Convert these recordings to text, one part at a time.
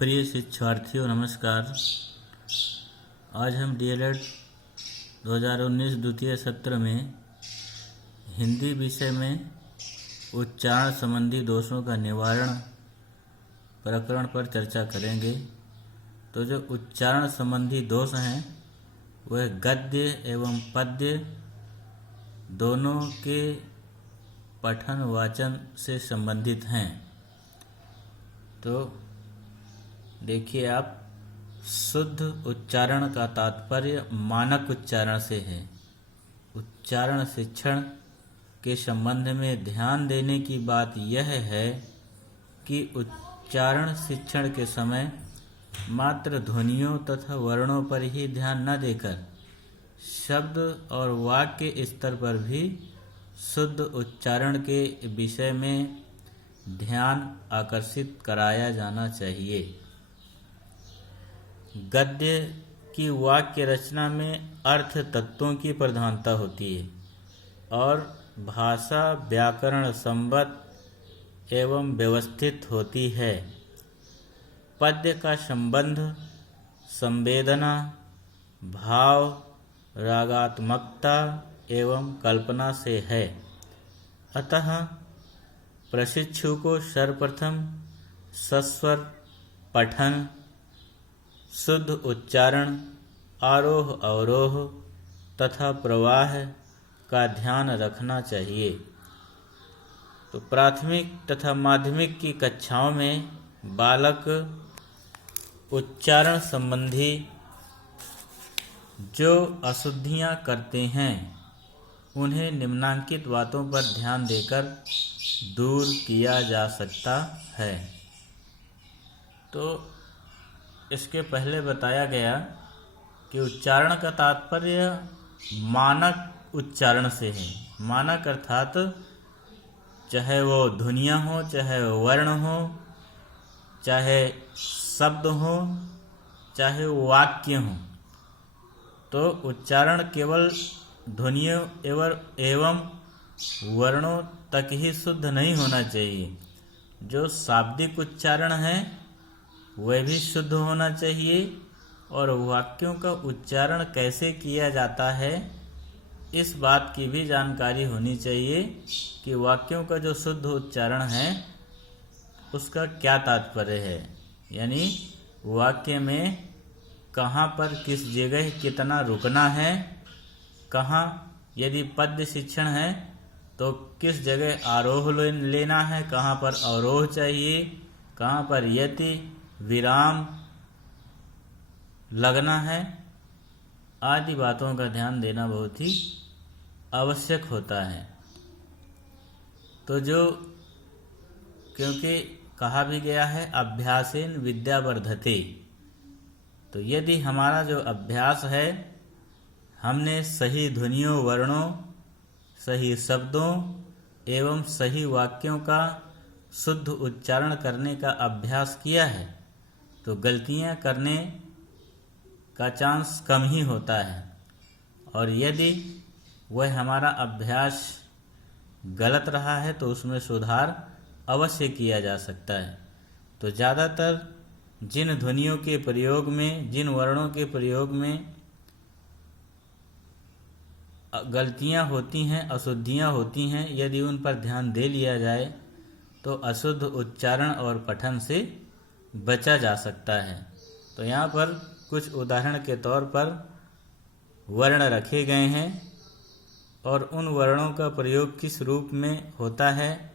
प्रिय शिक्षार्थियों नमस्कार। आज हम डीएलएड 2019 द्वितीय सत्र में हिंदी विषय में उच्चारण संबंधी दोषों का निवारण प्रकरण पर चर्चा करेंगे। तो जो उच्चारण संबंधी दोष हैं वह गद्य एवं पद्य दोनों के पठन वाचन से संबंधित हैं। तो देखिए आप, शुद्ध उच्चारण का तात्पर्य मानक उच्चारण से है। उच्चारण शिक्षण के संबंध में ध्यान देने की बात यह है कि उच्चारण शिक्षण के समय मात्र ध्वनियों तथा वर्णों पर ही ध्यान न देकर शब्द और वाक्य स्तर पर भी शुद्ध उच्चारण के विषय में ध्यान आकर्षित कराया जाना चाहिए। गद्य की वाक्य रचना में अर्थ तत्वों की प्रधानता होती है और भाषा व्याकरण संबद्ध एवं व्यवस्थित होती है। पद्य का संबंध संवेदना, भाव, रागात्मकता एवं कल्पना से है। अतः प्रशिक्षु को सर्वप्रथम सस्वर पठन, शुद्ध उच्चारण, आरोह अवरोह तथा प्रवाह का ध्यान रखना चाहिए। तो प्राथमिक तथा माध्यमिक की कक्षाओं में बालक उच्चारण संबंधी जो अशुद्धियां करते हैं उन्हें निम्नांकित बातों पर ध्यान देकर दूर किया जा सकता है। तो इसके पहले बताया गया कि उच्चारण का तात्पर्य मानक उच्चारण से है। मानक अर्थात चाहे वो ध्वनियाँ हो, चाहे वर्ण हो, चाहे शब्द हो, चाहे वाक्य हो। तो उच्चारण केवल ध्वनियों एवं वर्णों तक ही शुद्ध नहीं होना चाहिए। जो शाब्दिक उच्चारण है वह भी शुद्ध होना चाहिए और वाक्यों का उच्चारण कैसे किया जाता है इस बात की भी जानकारी होनी चाहिए कि वाक्यों का जो शुद्ध उच्चारण है उसका क्या तात्पर्य है। यानी वाक्य में कहाँ पर किस जगह कितना रुकना है, कहाँ यदि पद्य शिक्षण है तो किस जगह आरोह लेना है, कहाँ पर अवरोह चाहिए, कहाँ पर यति विराम लगना है, आदि बातों का ध्यान देना बहुत ही आवश्यक होता है। तो जो क्योंकि कहा भी गया है अभ्यासेन विद्या वर्धते, तो यदि हमारा जो अभ्यास है, हमने सही ध्वनियों वर्णों, सही शब्दों एवं सही वाक्यों का शुद्ध उच्चारण करने का अभ्यास किया है तो गलतियां करने का चांस कम ही होता है। और यदि वह हमारा अभ्यास गलत रहा है तो उसमें सुधार अवश्य किया जा सकता है। तो ज़्यादातर जिन ध्वनियों के प्रयोग में, जिन वर्णों के प्रयोग में गलतियां होती हैं, अशुद्धियां होती हैं, यदि उन पर ध्यान दे लिया जाए तो अशुद्ध उच्चारण और पठन से बचा जा सकता है। तो यहाँ पर कुछ उदाहरण के तौर पर वर्ण रखे गए हैं और उन वर्णों का प्रयोग किस रूप में होता है,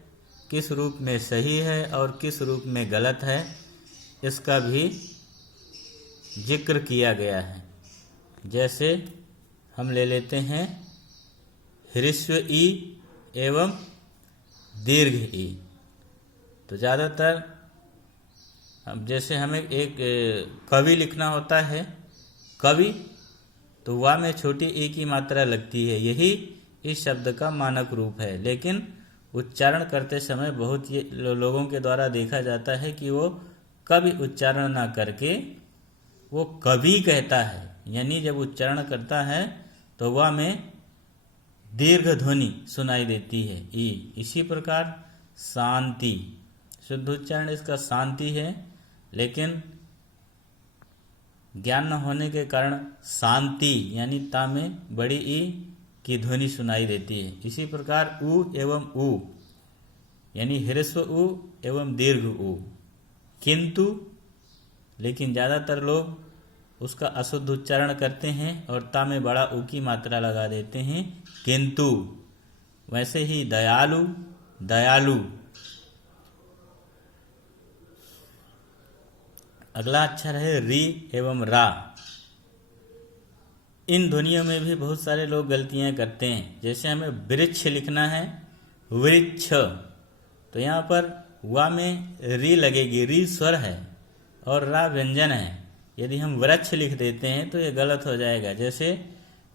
किस रूप में सही है और किस रूप में गलत है, इसका भी जिक्र किया गया है। जैसे हम ले लेते हैं ह्रस्व ई एवं दीर्घ ई। तो ज़्यादातर अब जैसे हमें एक कवि लिखना होता है, कवि, तो वा में छोटी ए की मात्रा लगती है। यही इस शब्द का मानक रूप है। लेकिन उच्चारण करते समय बहुत लोगों के द्वारा देखा जाता है कि वो कवि उच्चारण ना करके वो कवि कहता है। यानी जब उच्चारण करता है तो वा में दीर्घ ध्वनि सुनाई देती है, ई। इसी प्रकार शांति, शुद्ध उच्चारण इसका शांति है, लेकिन ज्ञान न होने के कारण शांति यानी ता में बड़ी ई की ध्वनि सुनाई देती है। इसी प्रकार उ एवं उ यानी ह्रस्व उ एवं दीर्घ उ। किंतु लेकिन ज़्यादातर लोग उसका अशुद्ध उच्चारण करते हैं और ता में बड़ा उ की मात्रा लगा देते हैं किंतु। वैसे ही दयालु दयालु। अगला अक्षर है री एवं रा। इन ध्वनियों में भी बहुत सारे लोग गलतियां करते हैं। जैसे हमें वृक्ष लिखना है वृक्ष, तो यहाँ पर वा में री लगेगी, री स्वर है और रा व्यंजन है। यदि हम वृक्ष लिख देते हैं तो ये गलत हो जाएगा। जैसे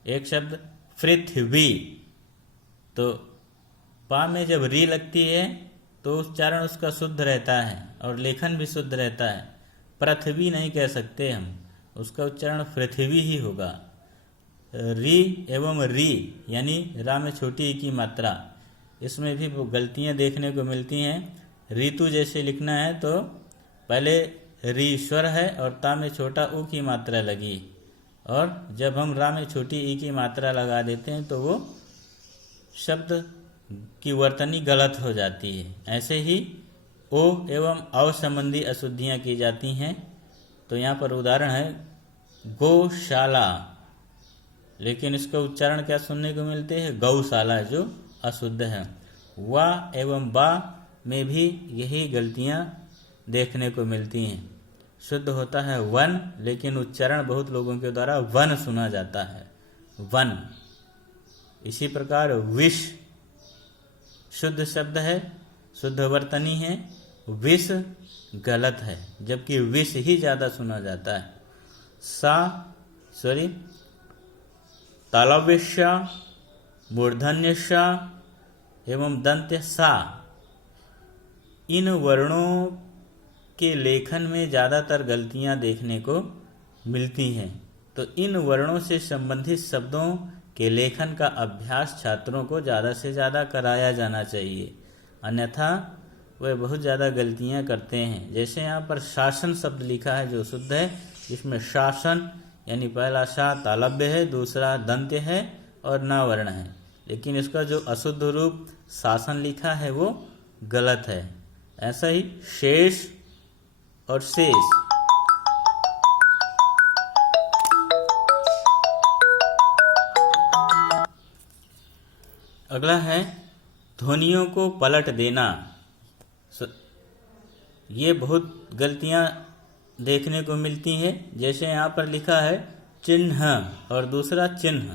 एक शब्द पृथ्वी, तो पा में जब री लगती है तो उच्चारण उसका शुद्ध रहता है और लेखन भी शुद्ध रहता है। पृथ्वी नहीं कह सकते हम, उसका उच्चारण पृथ्वी ही होगा। री एवं री यानी रा में छोटी ई की मात्रा, इसमें भी गलतियां देखने को मिलती हैं। ऋतु जैसे लिखना है तो पहले री स्वर है और ता में छोटा ऊ की मात्रा लगी, और जब हम रा में छोटी ई की मात्रा लगा देते हैं तो वो शब्द की वर्तनी गलत हो जाती है। ऐसे ही ओ एवं अव संबंधी अशुद्धियाँ की जाती हैं। तो यहाँ पर उदाहरण है गौशाला, लेकिन इसका उच्चारण क्या सुनने को मिलते हैं गौशाला, जो अशुद्ध है। वा एवं बा में भी यही गलतियाँ देखने को मिलती हैं। शुद्ध होता है वन, लेकिन उच्चारण बहुत लोगों के द्वारा वन सुना जाता है, वन। इसी प्रकार विष शुद्ध शब्द है, शुद्ध वर्तनी है। विष गलत है, जबकि विष ही ज्यादा सुना जाता है। तालव्यस्या, मूर्धन्यस्या एवं दंत्य सा, इन वर्णों के लेखन में ज़्यादातर गलतियां देखने को मिलती हैं। तो इन वर्णों से संबंधित शब्दों के लेखन का अभ्यास छात्रों को ज़्यादा से ज़्यादा कराया जाना चाहिए, अन्यथा वे बहुत ज़्यादा गलतियां करते हैं। जैसे यहाँ पर शासन शब्द लिखा है जो शुद्ध है, इसमें शासन यानी पहला शा तालव्य है, दूसरा दंत्य है और ना वर्ण है, लेकिन इसका जो अशुद्ध रूप शासन लिखा है वो गलत है। ऐसा ही शेष और शेष। अगला है ध्वनियों को पलट देना। ये बहुत गलतियां देखने को मिलती हैं। जैसे यहाँ पर लिखा है चिन्ह और दूसरा चिन्ह,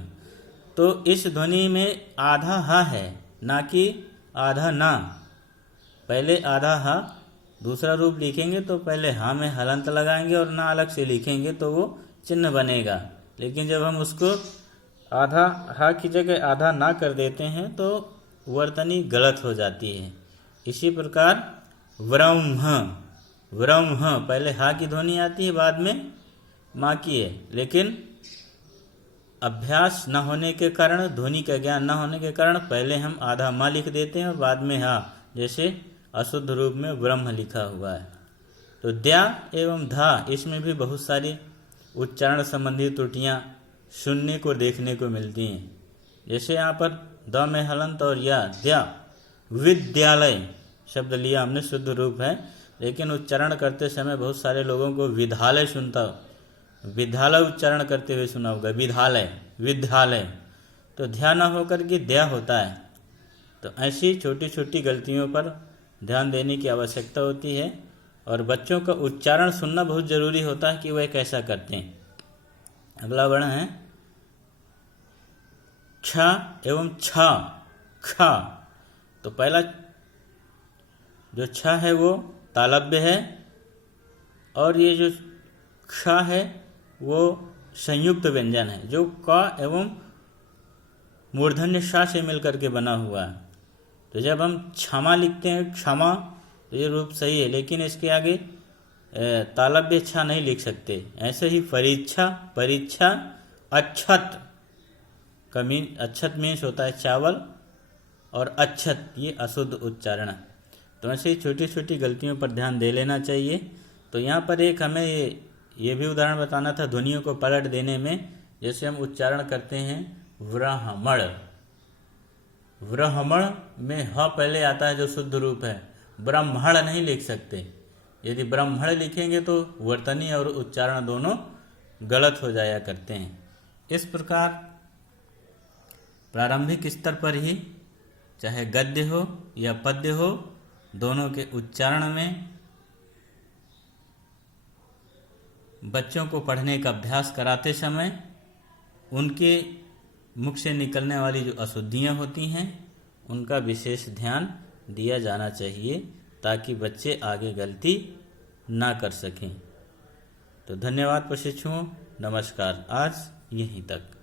तो इस ध्वनि में आधा हा है, ना कि आधा ना। पहले आधा हा, दूसरा रूप लिखेंगे तो पहले हा में हलंत लगाएंगे और ना अलग से लिखेंगे तो वो चिन्ह बनेगा। लेकिन जब हम उसको आधा हा की जगह आधा ना कर देते हैं तो वर्तनी गलत हो जाती है। इसी प्रकार व्रह्म, व्रह्म पहले हा की ध्वनि आती है, बाद में माँ की है, लेकिन अभ्यास न होने के कारण, ध्वनि का ज्ञान न होने के कारण पहले हम आधा माँ लिख देते हैं और बाद में हा, जैसे अशुद्ध रूप में ब्रह्म लिखा हुआ है। तो द्या एवं धा, इसमें भी बहुत सारी उच्चारण संबंधी त्रुटियां सुनने को देखने को मिलती हैं। जैसे यहाँ पर द में हलंत और या द्या, विद्यालय शब्द लिया हमने, शुद्ध रूप है, लेकिन उच्चारण करते समय बहुत सारे लोगों को विद्यालय सुनता, विद्यालय उच्चारण करते हुए सुना होगा, विद्यालय विद्यालय, तो ध्यान न होकर के द्या होता है। तो ऐसी छोटी छोटी गलतियों पर ध्यान देने की आवश्यकता होती है और बच्चों का उच्चारण सुनना बहुत जरूरी होता है कि वह कैसा करते हैं। अगला वर्ण है छ एवं छ, ख। तो पहला जो छ है वो तालव्य है और ये जो ख है वो संयुक्त व्यंजन है, जो क एवं मूर्धन्य श से मिलकर के बना हुआ है। तो जब हम क्षमा लिखते हैं, क्षमा, तो ये रूप सही है, लेकिन इसके आगे तालव्य छा नहीं लिख सकते। ऐसे ही परीक्षा, परीक्षा, अच्छत का अच्छत मीन्स होता है चावल, और अच्छत ये अशुद्ध उच्चारण है। तो ऐसे ही छोटी छोटी गलतियों पर ध्यान दे लेना चाहिए। तो यहाँ पर एक हमें ये भी उदाहरण बताना था ध्वनियों को पलट देने में। जैसे हम उच्चारण करते हैं ब्राह्मण, ब्राह्मण में ह पहले आता है जो शुद्ध रूप है, ब्राह्मण नहीं लिख सकते। यदि ब्राह्मण लिखेंगे तो वर्तनी और उच्चारण दोनों गलत हो जाया करते हैं। इस प्रकार प्रारंभिक स्तर पर ही चाहे गद्य हो या पद्य हो, दोनों के उच्चारण में बच्चों को पढ़ने का अभ्यास कराते समय उनके मुख से निकलने वाली जो अशुद्धियाँ होती हैं उनका विशेष ध्यान दिया जाना चाहिए, ताकि बच्चे आगे गलती ना कर सकें। तो धन्यवाद प्रशिक्षुओं, नमस्कार, आज यहीं तक।